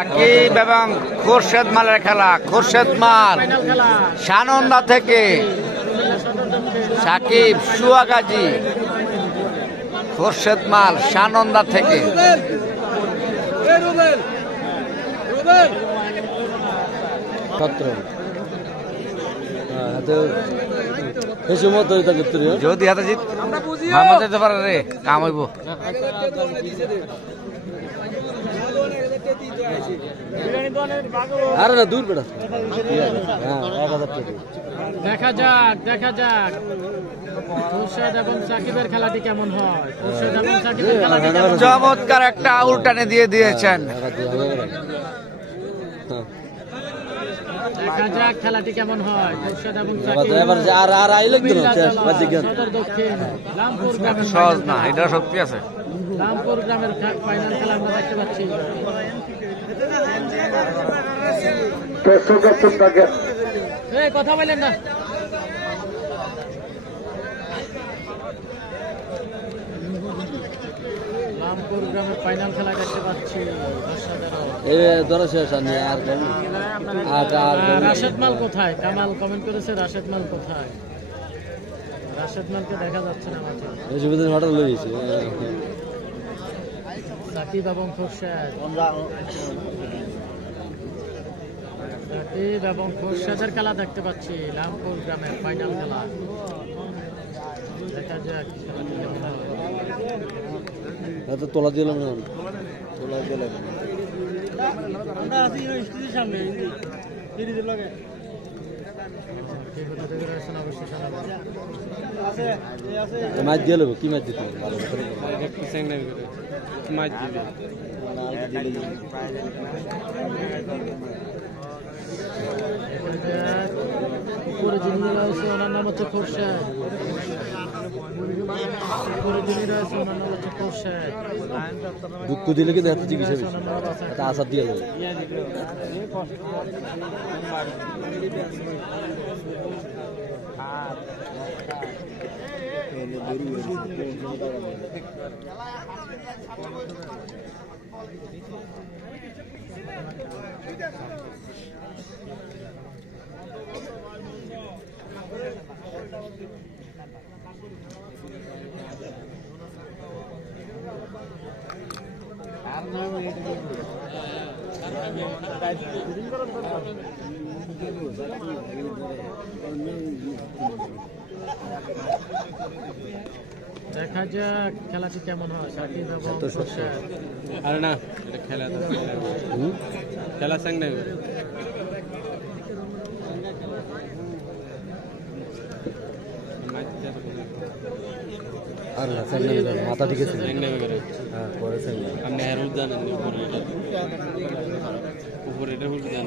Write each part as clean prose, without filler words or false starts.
আকিব এবং খোরশেদ মালের খেলা। খোরশেদ মাল সানন্দা থেকে, সাকিব সুয়াগাজী। খোরশেদ মাল সানন্দা থেকে। যদি হাতে জিত মামা যেতে পারে রে, কাম হইব। আরে না দূর বেটা। দেখা যাক দেখা যাক খোরশেদ এবং সাকিবের খেলাটি কেমন হয়। খোরশেদ এবং সাকিবের খেলাটি কেমন হয়? চমৎকার একটা উল্টানে দিয়ে দিয়েছেন। দেখা যাক খেলাটি কেমন হয়। খোরশেদ এবং সদর দক্ষিণ রামপুর গ্রামের সহজ না, এটা শক্তি আছে। রামপুর গ্রামের ফাইনাল খেলা আমরা দেখতে পাচ্ছি। এই কথা বললেন না। রামপুর গ্রামের ফাইনাল খেলা দেখতে পাচ্ছি। রাশেদ মাল কোথায়? কামাল কমেন্ট করেছে রাশেদ মাল কোথায়? রাশেদ মালকে দেখা যাচ্ছে না মাঠে। সাকিব এবং খোরশেদ, সাকিব এবং খোরশেদের খেলা দেখতে পাচ্ছি। রামপুর গ্রামের ফাইনাল খেলা দেখা যাক খেলাটি কেমন হয়। তোলা দিলাম না, তোলা দিলাম মাছ দিয়ে নেবো। কি মাছ দিতে মাছ দিবে? উপরে যিনি রয়েছে ওনার নাম হচ্ছে খোরশেদ। উপরে যিনি রয়েছে ওনার নাম হচ্ছে খোরশেদ। দুঃখ দিলে কিন্তু এত চিকিৎসা আশা দিয়ে নেবে। দেখা যাক খেলাটি কেমন হয়। সাকিব এবং খোরশেদ। আরে না খেলা খেলা সাং নাই। আর মাথা ঠিক আছে। হ্যাঁ করেছেন আপনি হেরুল জানেন উপরে এটা হুল জানেন।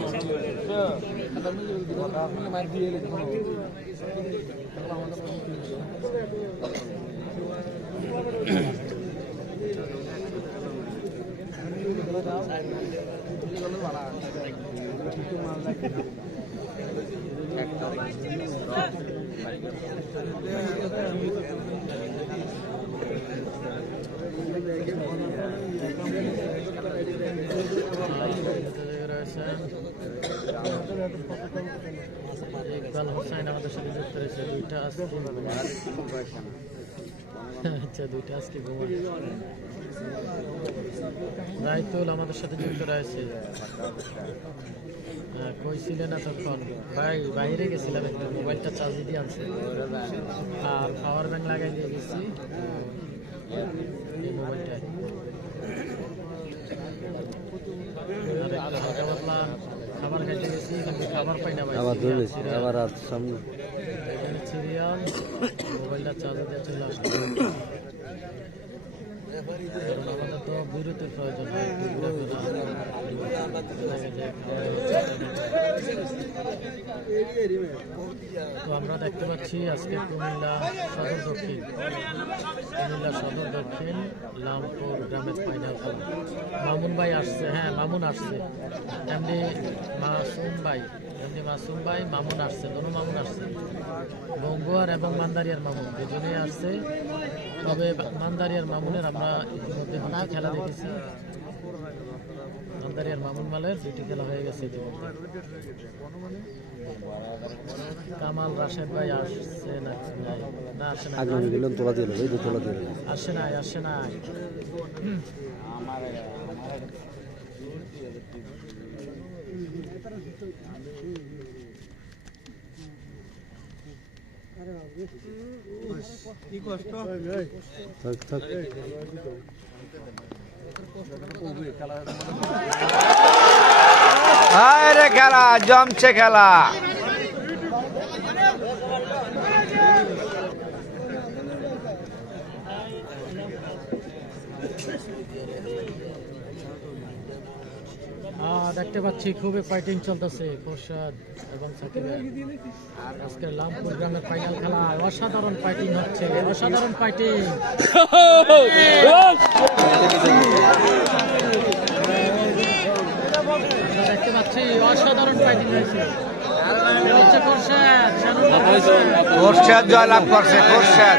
ইকবাল হোসেন আমাদের সাথে যুক্ত রয়েছে। দুইটা আজকে আচ্ছা দুইটা আজকে ঘুমান। রাইতুল আমাদের সাথে যুক্ত রয়েছে। কই ছিলেন এতক্ষণ? ভাই বাইরে গেছিলাম একটু, মোবাইলটা চার্জে দিয়ে আনছি আর পাওয়ার ব্যাংক লাগাই দিয়ে গেছি এই মোবাইলটা। খাবার খাইতে গেছি কিন্তু খাবার পাই না ভাই। সিরিয়াল মোবাইলটা চার্জে দিয়ে চলে আসলো। আমাদের তো বিরতির প্রয়োজন হয়। তো আমরা দেখতে পাচ্ছি আজকে কুমিল্লা সদর দক্ষিণ, কুমিল্লা সদর দক্ষিণ লামপুর গ্রামের ফাইনাল খেলা। মামুন ভাই আসছে, হ্যাঁ মামুন আসছে, এমনি মাসুম ভাই মামুন আসছে, দোনো মামুন আসছে, বঙ্গুয়ার এবং মান্দারিয়ার মামুন দুজনেই আসছে। তবে মান্দারিয়ার মামুনের আমরা ইতিমধ্যে খেলা দেখেছি। ভান্ডারিয়ার মামুন মালের দুটি খেলা হয়ে গেছে ইতিমধ্যে। কামাল রাশেদ ভাই আসছে না? না আসে না, আসে নাই। আরে খেলা জমছে খেলা। দেখতে পাচ্ছি খুবই ফাইটিং চলতেছে খোরশেদ এবং সাকিবের। আজকে লামপুর গ্রামের ফাইনাল খেলা, অসাধারণ ফাইটিং হচ্ছে, অসাধারণ ফাইটিং। দেখতে পাচ্ছি অসাধারণ ফাইটিং হয়েছে। খোরশেদ জয়লাভ করছে, খোরশেদ।